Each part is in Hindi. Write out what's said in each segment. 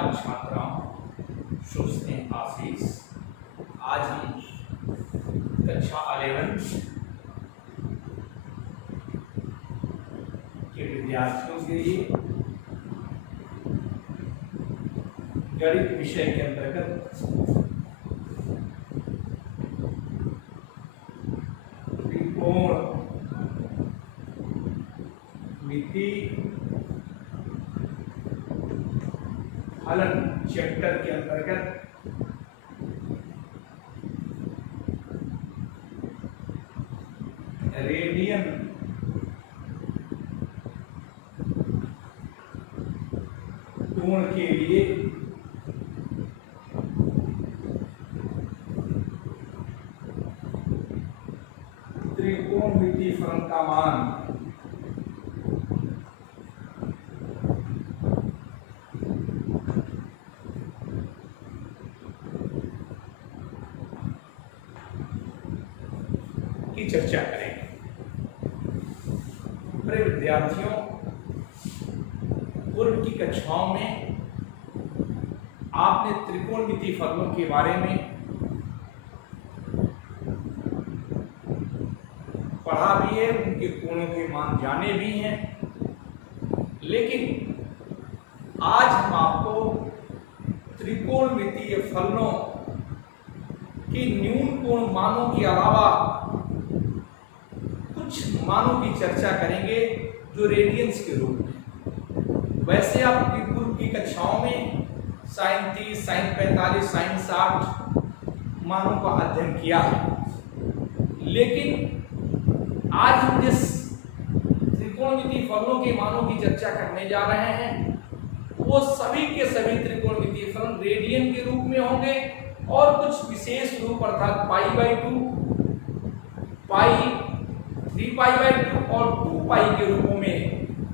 छात्र छात्राओं, शुभ स्नेह आशीष। आज हम कक्षा 11 के विद्यार्थियों के लिए गणित विषय के अंतर्गत त्रिकोण मिति फलन चैप्टर के अंतर्गत रेडियन कोण के लिए त्रिकोणमिति फलन का मान की चर्चा करेंगे। प्रिय विद्यार्थियों, पूर्व की कक्षाओं में आपने त्रिकोणमिति फलनों के बारे में पढ़ा भी है, उनके कोणों के मान जाने भी हैं, लेकिन आज हम आपको त्रिकोणमितीय फलनों के न्यून कोण मानों के अलावा कुछ मानों की चर्चा करेंगे जो रेडियंस के रूप में। वैसे आप पूर्व की कक्षाओं में sin 30, sin 45, sin 60 मानों का अध्ययन किया है, लेकिन आज हम जिस त्रिकोणमिति फलनों के मानों की चर्चा करने जा रहे हैं वो सभी के सभी त्रिकोणमिति फलन रेडियन के रूप में होंगे और कुछ विशेष रूप अर्थात π/2, पाई, 3π/2 और 2π के रूपों में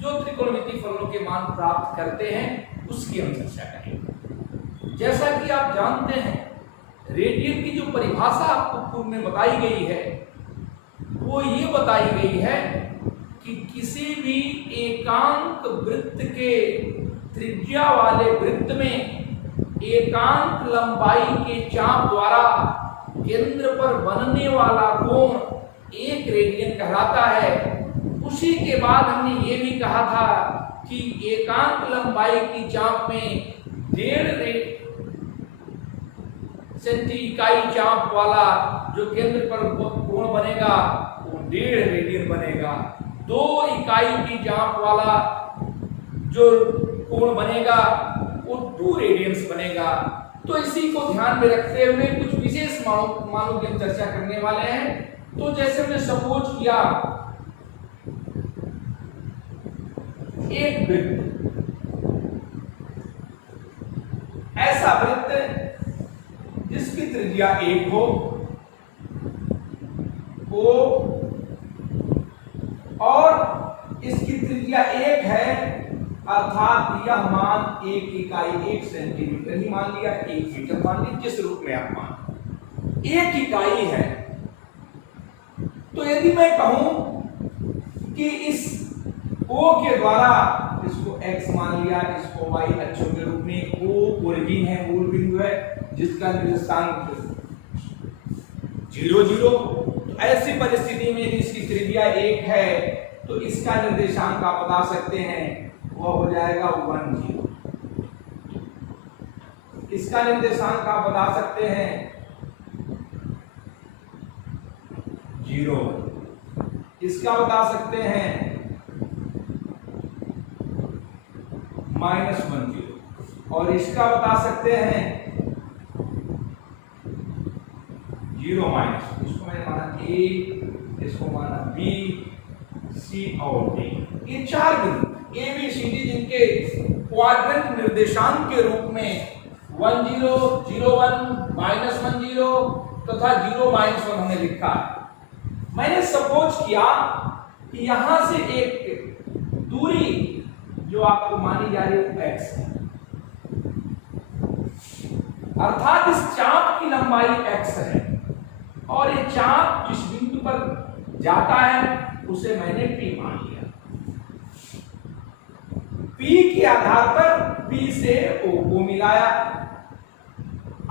जो त्रिकोणमिति फलनों के मान प्राप्त करते हैं उसकी हम चर्चा करेंगे। जैसा कि आप जानते हैं, रेडियन की जो परिभाषा आपको पूर्व में बताई गई है वो ये बताई गई है कि किसी भी एकांक वृत्त के त्रिज्या वाले वृत्त में एकांक लंबाई के चाप द्वारा केंद्र पर बनने वाला कोण 1 रेडियन कहलाता है। उसी के बाद हमने ये भी कहा था कि एकांक लंबाई की चाप में 1.5 सेंटी इकाई चाप वाला जो केंद्र पर कोण बनेगा वो 1.5 रेडियन बनेगा। 2 इकाई की चाप वाला जो कोण बनेगा वो 2 रेडियंस बनेगा। तो इसी को ध्यान में रखते हुए कुछ विशेष मानों की हम चर्चा करने वाले हैं। तो जैसे हमने सपोज किया एक वृत्त, ऐसा वृत्त जिसकी त्रिज्या 1 हो, वो और इसकी त्रिज्या 1 है, अर्थात यह मान 1 इकाई 1 सेंटीमीटर ही मान लिया, 1 मीटर मान लिया, जिस रूप में आप मान 1 इकाई है। तो यदि मैं कहूं कि इस O के द्वारा इसको x मान लिया, इसको y अक्षों के रूप में, O ओरिजिन है, मूल बिंदु है जिसका निर्देशांक 0 0। तो ऐसी परिस्थिति में यदि इसकी त्रिज्या 1 है तो इसका निर्देशांक आप बता सकते हैं, वह हो जाएगा 1 0। इसका निर्देशांक आप बता सकते हैं 0। इसका बता सकते हैं -1 0 और इसका बता सकते हैं 0 माइनस। इसको मैंने माना A, इसको माना B, C और D। ये 4 बिंदु ABCD जिनके क्वाड्रेंट निर्देशांक के रूप में 1 0 0 1 -1 0 तथा 0 -1 हमने लिखा है। मैंने सपोज किया कि यहां से एक दूरी जो आपको मानी जा रही है x है, अर्थात इस चाप की लंबाई x है और ये चाप जिस बिंदु पर जाता है उसे मैंने P मान लिया। P के आधार पर P से O को मिलाया।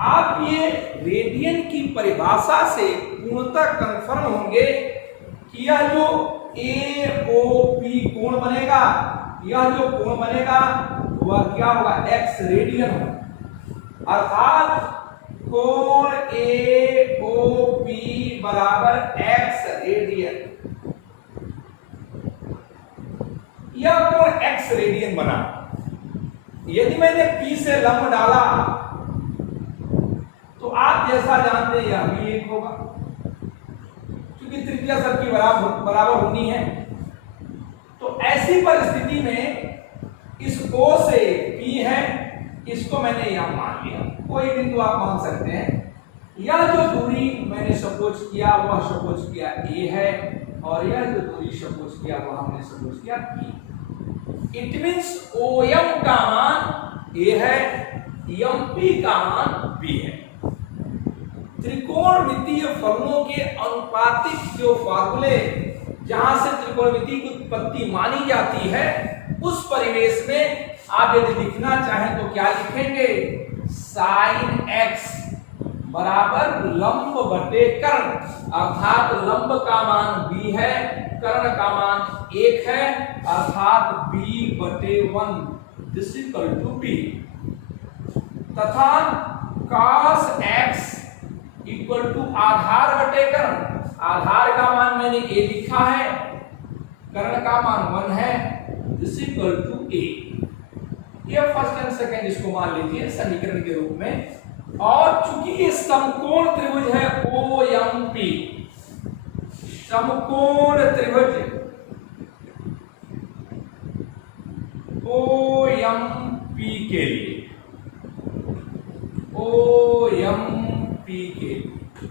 आप ये रेडियन की परिभाषा से पूर्णतः कंफर्म होंगे कि यह जो AOP कोण बनेगा, यह जो कोण बनेगा वह क्या होगा, x रेडियन होगा। अर्थात कोण AOP बराबर x रेडियन, यह कोण x रेडियन बना। यदि मैंने P से लंब डाला तो आप जैसा जानते हैं यह भी एक होगा, क्योंकि त्रिज्या सबकी बराबर होनी है। तो ऐसी परिस्थिति में इस O से P है, इसको मैंने यहां मान लिया, कोई बिंदु आप मान सकते हैं। यह जो दूरी मैंने सपोज किया वह सपोज किया A है, और यह जो दूरी सपोज किया वह हमने सपोज किया P। इट मीन्स OM का मान A है, MP का मान B है। त्रिकोणमितीय फलनों के अनुपातिक जो फॉर्मूले जहां से त्रिकोणमिति की उत्पत्ति मानी जाती है, उस परिवेश में आप यदि लिखना चाहें तो क्या लिखेंगे, sin x बराबर लंब बटे कर्ण, अर्थात लंब का मान b है, कर्ण का मान 1 है, अर्थात b बटे 1 दिस इक्वल टू b। तथा cos x इक्वल टू आधार बटे कर्ण, आधार का मान मैंने a लिखा है, कर्ण का मान 1 है, दिस इक्वल टू a। ये फर्स्ट एंड सेकंड इसको मान लीजिए समीकरण के रूप में। और चूंकि ये समकोण त्रिभुज है OMP, समकोण त्रिभुज OMP के लिए, OMP के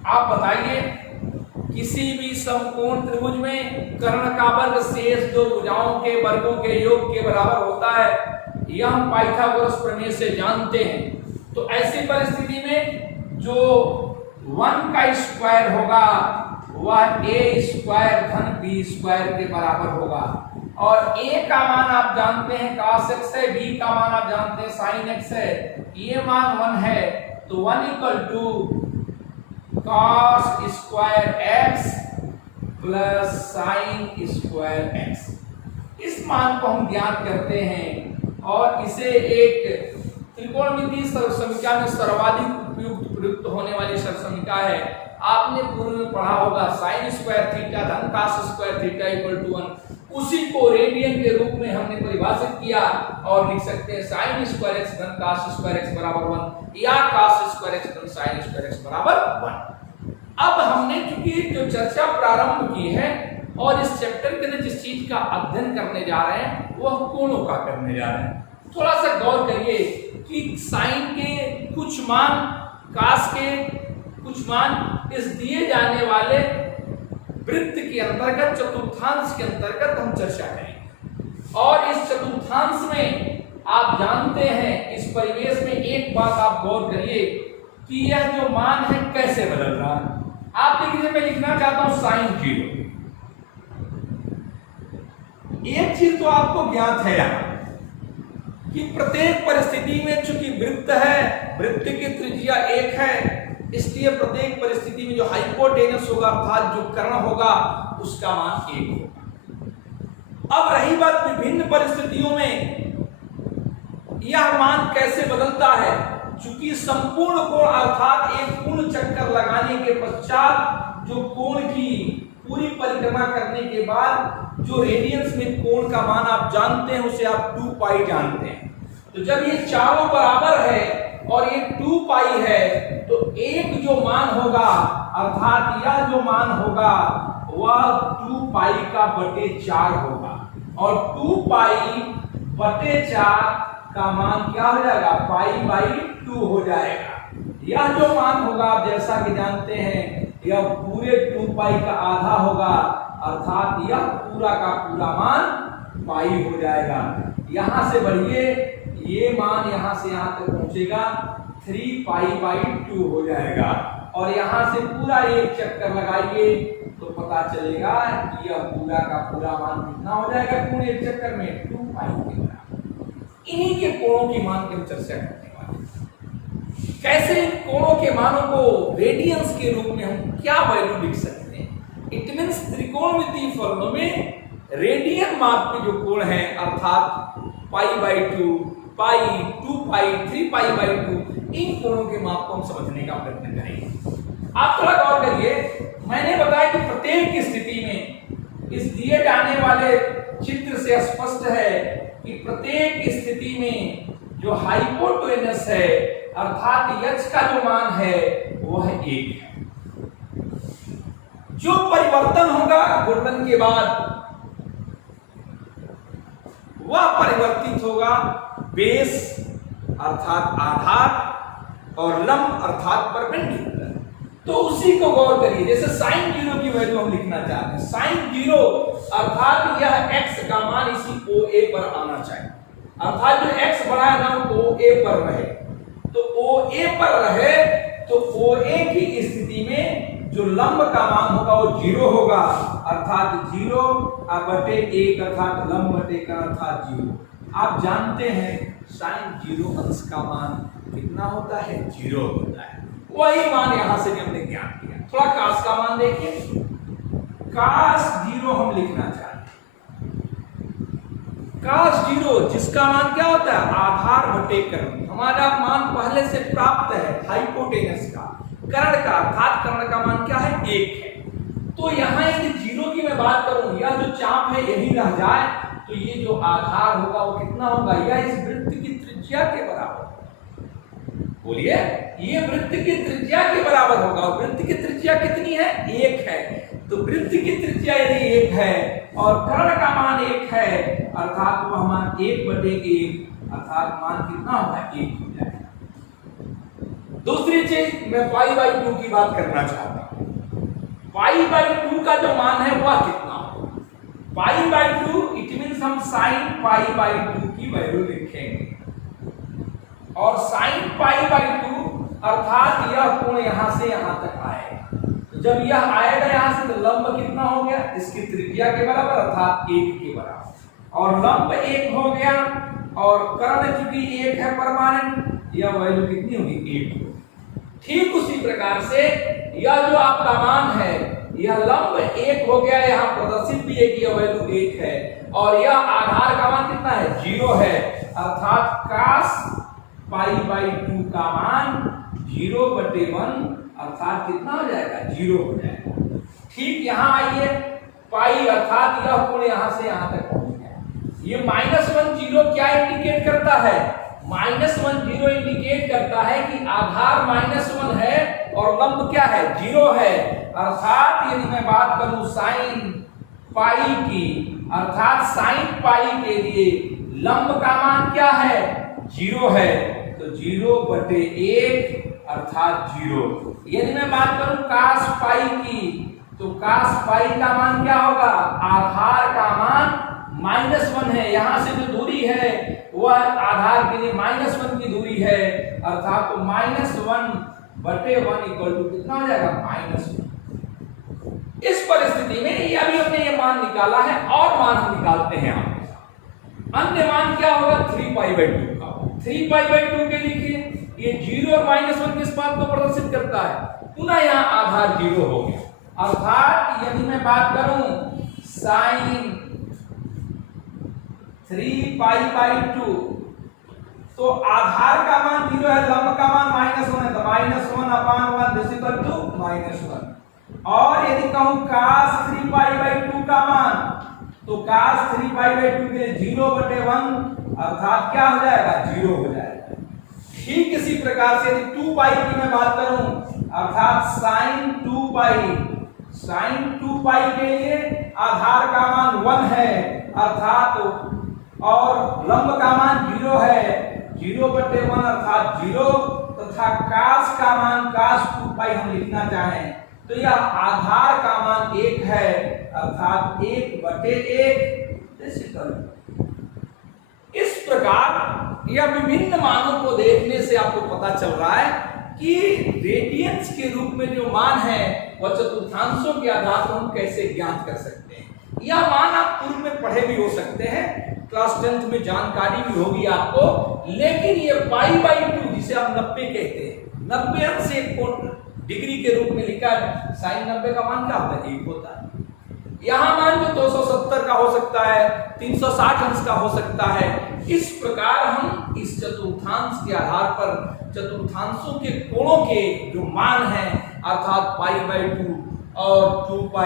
आप बताइए किसी भी समकोण त्रिभुज में कर्ण का वर्ग शेष दो भुजाओं के वर्गों के योग के बराबर होता है, यह हम पाइथागोरस प्रमेय से जानते हैं। तो ऐसी परिस्थिति में जो 1 का स्क्वायर होगा वह a स्क्वायर धन b स्क्वायर के बराबर होगा। और a का मान आप जानते हैं cos x है, b का मान आप जानते हैं sin x है, ये मान 1 है, तो 1 equal to cos square x plus sin square x। इस मान को हम ज्ञात करते हैं और इसे एक त्रिकोणमितीय सरसमीका में सर्वाधिक उपयुक्त प्रयुक्त होने वाली सरसमीका है। आपने पूर्व में पढ़ा होगा sin स्क्वायर थीटा धन cos square theta equal to 1, उसी को रेडियन के रूप में हमने परिभाषित किया और लिख सकते हैं sin स्क्वायर x धन cos स्क्वायर x बराबर 1 या cos स्क्वायर x धन sin स्क्वायर x बराबर 1। अब हमने चूंकि जो चर्चा प्रारंभ की है और इस चैप्टर के अंदर जिस चीज का अध्ययन करने जा रहे हैं वह कोणों का करने जा रहे हैं। थोड़ा सा गौर करिए कि साइन के कुछ मान, कास के कुछ मान इस दिए जाने वाले वृत्त के अंतर्गत, चतुर्थांश के अंतर्गत हम चर्चा करेंगे। और इस चतुर्थांश में आप जानते हैं, इस परिवेश में एक बात आप गौर करिए कि यह जो मान है कैसे बदल रहा है। आप देखिए, मैं लिखना चाहता हूं साइन 0। एक चीज तो आपको ज्ञात है यहां कि प्रत्येक परिस्थिति में चूंकि वृत्त है, वृत्त की त्रिज्या 1 है, इसलिए प्रत्येक परिस्थिति में जो हाइपोटेनस होगा अर्थात जो कर्ण होगा उसका मान 1 होगा। अब रही बात विभिन्न परिस्थितियों में यह मान कैसे बदलता है, चूंकि संपूर्ण कोण अर्थात एक पूर्ण चक्कर लगाने के पश्चात जो कोण की पूरी परिक्रमा करने के बाद जो रेडियंस में कोण का मान आप जानते हैं उसे आप 2 पाई जानते हैं। तो जब ये चारों बराबर है और ये 2 पाई है तो एक जो मान होगा अर्थात यह जो मान होगा वह 2 पाई का बटे 4 होगा और 2 पाई बटे 4 का मान क्या हो जाएगा, पाई बाई 2 हो जाएगा। यह जो मान होगा आप जैसा कि जानते हैं यह पूरे 2 पाई का आधा होगा अर्थात यह पूरा का पूरा मान पाई हो जाएगा। यहां से बढ़िए, ये मान यहां से यहां तक पहुंचेगा 3 पाई बाई 2 हो जाएगा। और यहां से पूरा एक चक्कर लगाइए तो पता चलेगा कि यह पूरा का पूरा मान कितना हो जाएगा पूरे एक चक्कर में 2 पाई के बराबर। इन्हीं के कोणों की मान की हम चर्चा करने वाले हैं। कैसे इन कोणों के मानों को रेडियंस के रूप में हम क्या वैल्यू लिख सकते हैं। इट मीन्स त्रिकोणमितीय फलनों में रेडियन माप के जो कोण हैं अर्थात π/2, π, 2π, 3π/2, इन कोणों के माप को हम समझने का प्रयत्न करेंगे। आप थोड़ा गौर करिए, मैंने बताया कि प्रत्येक स्थिति में इस दिए जाने वाले चित्र से स्पष्ट है कि प्रत्येक स्थिति में जो हाइपोटेनस है अर्थात h का जो मान है वह 1 है। जो परिवर्तन होगा घूर्णन के बाद वह परिवर्तित होगा बेस अर्थात आधार और लंब अर्थात परपेंडिकुलर। तो उसी को गौर करिए, जैसे sin 0 की वैल्यू हम लिखना चाहते हैं। sin 0 अर्थात यह x का मान इसी OA पर आना चाहिए, अर्थात जो x बड़ा है ना OA पर रहे। तो OA पर रहे तो OA की स्थिति में जो लंब का मान होगा वो 0 होगा, अर्थात 0/1 अर्थात लंब बटे का अर्थात 0। आप जानते हैं sin 0 अंश का मान कितना होता है, 0 होता है। वही मान यहां से भी हमने ज्ञात किया। थोड़ा cos का मान देखिए, cos 0 हम लिखना चाहते हैं। cos 0 जिसका मान क्या होता है, आधार बटे कर्ण। हमारा मान पहले से प्राप्त है हाइपोटेनस का, कर्ण का अर्थात कर्ण का मान क्या है, 1 है। तो यहाँ यदि 0 की मैं बात करूं, यह जो चाप है यही रह जाए तो ये जो आधार होगा वो कितना होगा, यह इस वृत्त की त्रिज्या के बराबर। बोलिए, ये वृत्त की त्रिज्या के बराबर होगा। वृत्त की त्रिज्या कितनी है, 1 है। तो वृत्त की त्रिज्या यदि 1 है और कर्ण का मान 1 है अर्थात वह मान 1/1 अर्थात मान कितना होगा, 1 हो जाएगा। दूसरी चीज मैं π/2 की बात करना चाहता हूं। π/2 का जो मान है वह कितना होगा, π/2 इट मींस हम sin π/2 की वैल्यू लिखेंगे और sin π/2 अर्थात यह कोण यहां से यहां तक आएगा। तो जब यह आएगा यहां से तो लंब कितना हो गया, इसकी त्रिज्या के बराबर अर्थात 1 के बराबर, और लंब 1 हो गया और कर्ण चूंकि 1 है परमानेंट, यह वैल्यू कितनी होगी, 1 होगी। ठीक उसी प्रकार से यह जो आपका मान है यह लंब 1 हो गया, यहां प्रदर्शित भी है कि यह वैल्यू 1 है और यह आधार का मान कितना है, 0 है, अर्थात cos π/2 का मान 0/1 अर्थात कितना हो जाएगा, 0 हो जाएगा। ठीक यहां आइए, पाई अर्थात यह कोण यहां से यहां तक पहुंच गया। ये -1 0 क्या इंडिकेट करता है, -1 0 इंडिकेट करता है कि आधार -1 है और लंब क्या है, 0 है। अर्थात यदि मैं बात करूं sin पाई की, अर्थात sin पाई के लिए लंब का मान क्या है, 0 है। तो 0/1 अर्थात 0। यदि मैं बात करूं cos पाई की, तो cos पाई का मान क्या होगा, आधार का मान -1 है, यहां से जो दूरी है वह आधार के लिए -1 की दूरी है, अर्थात तो -1/1 इक्वल टू कितना हो जाएगा, -1। इस परिस्थिति में ये अभी हमने ये मान निकाला है और मान हम निकालते हैं आपके साथ। अन्य मान क्या होगा, 3π/2 का। 3π/2 के लिखिए, ये 0 और -1 किस बात को प्रदर्शित करता है, पुनः यहाँ आधार 0 हो गया। अर्थात यदि मैं बात करूं sin 3π/2 तो आधार का मान 0 है, लंब का मान -1 है, तो -1/1 दिस इक्वल टू -1। और यदि कहूं cos 3π/2 का मान, तो cos 3π/2 के लिए 0/1 अर्थात क्या हो जाएगा, 0 हो जाएगा। ठीक इसी प्रकार से यदि 2π की मैं बात करूं, अर्थात sin 2π के लिए आधार का मान 1 है, अर्थात और लंब का मान 0 है, 0/1 अर्थात 0, तथा cos का मान cos 2π हम लिखना चाहें तो यह आधार का मान 1 है, अर्थात 1/1। इस प्रकार यह विभिन्न मानों को देखने से आपको पता चल रहा है कि रेडियंस के रूप में जो मान है वह चतुर्थांशों के आधार पर हम कैसे ज्ञात कर सकते हैं। यह मान आप पूर्व में पढ़े भी हो सकते हैं, क्लास 10th में जानकारी भी होगी आपको। लेकिन ये π/2 जिसे हम 90 कहते हैं, 90 अंश से कोण डिग्री के रूप में लिखा है। साइन 90 का मान क्या होता है? 1 होता है। यहाँ मान जो 270 का हो सकता है, 360 अंश का हो सकता है। इस प्रकार हम इस चतुर्थांश के आधार पर चतुर्थांशों के कोणों के जो मान हैं अर्थात π/2 और 2π,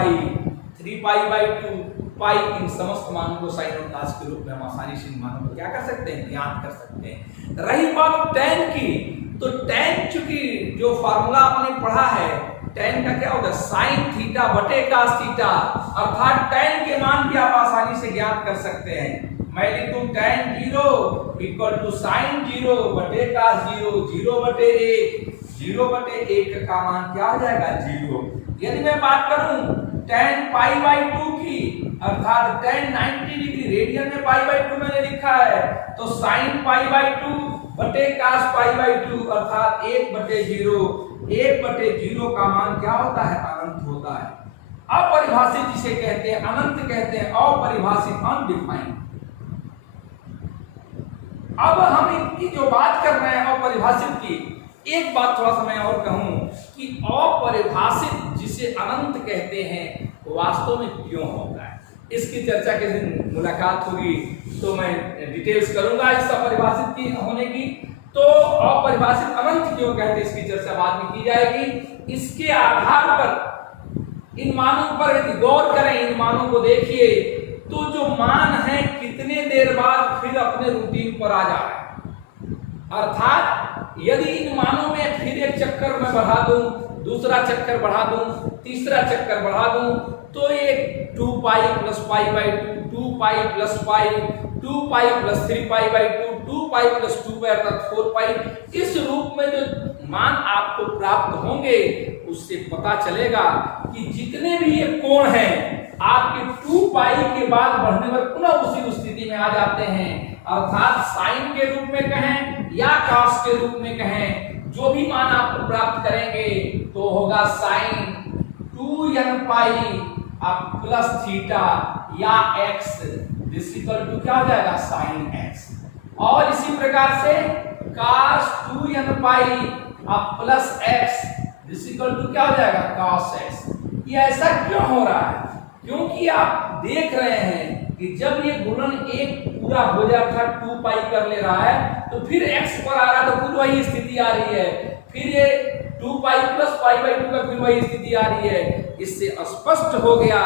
3π/2, पाई, इन समस्त मानों को साइन और कॉस के रूप में हम आसानी से इन मानों को क्या कर सकते हैं? ज्ञात कर सकते हैं। रही बात tan की, तो tan चूंकि जो फार्मूला आपने पढ़ा है, tan का क्या होता है? साइन थीटा बटे cos थीटा, अर्थात tan के मान भी आप आसानी से ज्ञात कर सकते हैं। मैं लिखूं tan 0 इक्वल टू साइन 0 बटे cos 0, 0/1 का मान क्या हो जाएगा? 0। यदि मैं बात करूं tan π/2 की, अर्थात tan 90 डिग्री, रेडियन में π/2 मैंने लिखा है, तो sin π/2 बटे cos π/2 अर्थात 1/0, 1/0 का मान क्या होता है? अनंत होता है। अपरिभाषित जिसे कहते हैं, अनंत कहते हैं, अपरिभाषित, अनडिफाइंड। अब हम इनकी जो बात कर रहे हैं अपरिभाषित की, एक बात थोड़ा सा मैं और कहूं कि अपरिभाषित जिसे अनंत कहते हैं वास्तव में क्यों होता है, इसकी चर्चा के दिन मुलाकात होगी तो मैं डिटेल्स करूंगा इस अपरिभाषित की होने की। तो अपरिभाषित अनंत क्यों कहते हैं इसकी चर्चा बाद में की जाएगी। इसके आधार पर इन मानों पर यदि गौर करें, इन मानों को देखिए, तो जो मान है कितने देर बाद फिर अपने रूटीन पर आ जा रहा है। अर्थात यदि इन मानों में फिर एक चक्कर मैं बढ़ा दूं, दूसरा चक्कर बढ़ा दूं, तीसरा चक्कर बढ़ा दूं, तो ये 2π + π/2, 2π + π, 2π + 3π/2, 2π + 2π अर्थात 4π, इस रूप में जो मान आपको प्राप्त होंगे उससे पता चलेगा कि जितने भी ये कोण हैं आपके 2π के बाद बढ़ने पर पुनः उसी स्थिति में आ जाते हैं। अर्थात साइन के रूप में कहें या कॉस के रूप में कहें, जो भी मान आप प्राप्त करेंगे तो होगा साइन 2nπ प्लस थीटा या x इक्वल टू क्या हो जाएगा? Sine x। और इसी प्रकार से cos 2nπ plus x equal to क्या हो जाएगा? cos x। ये ऐसा क्यों हो रहा है? क्योंकि आप देख रहे हैं कि जब ये गुणन एक पूरा हो जाता 2π कर ले रहा है तो फिर x पर आ रहा है तो फिर वही स्थिति आ रही है, फिर ये 2π + π/2 का फिर वही स्थिति आ रही है। इससे स्पष्ट हो गया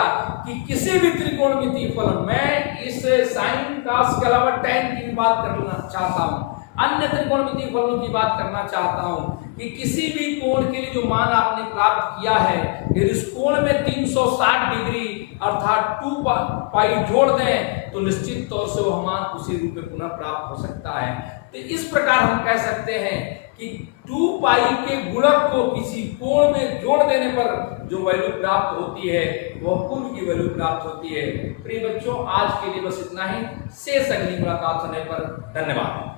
कि किसी भी त्रिकोणमितीय फलन, मैं इस साइन कॉस के अलावा tan की भी बात करना चाहता हूं, अन्य त्रिकोणमितीय फलनों की बात करना चाहता हूं कि किसी भी कोण के लिए जो मान आपने प्राप्त किया है, यदि इस कोण में 360 डिग्री अर्थात 2π जोड़ दें तो निश्चित तौर से वह मान उसी रूप में पुनः प्राप्त हो सकता है। तो इस प्रकार हम कह सकते हैं कि 2π के गुणक को किसी कोण में जोड़ देने पर जो वैल्यू प्राप्त होती है वह पूर्व की वैल्यू प्राप्त होती है। प्रिय बच्चों, आज के लिए बस इतना ही। शेष अगली मुलाकात होने पर धन्यवाद।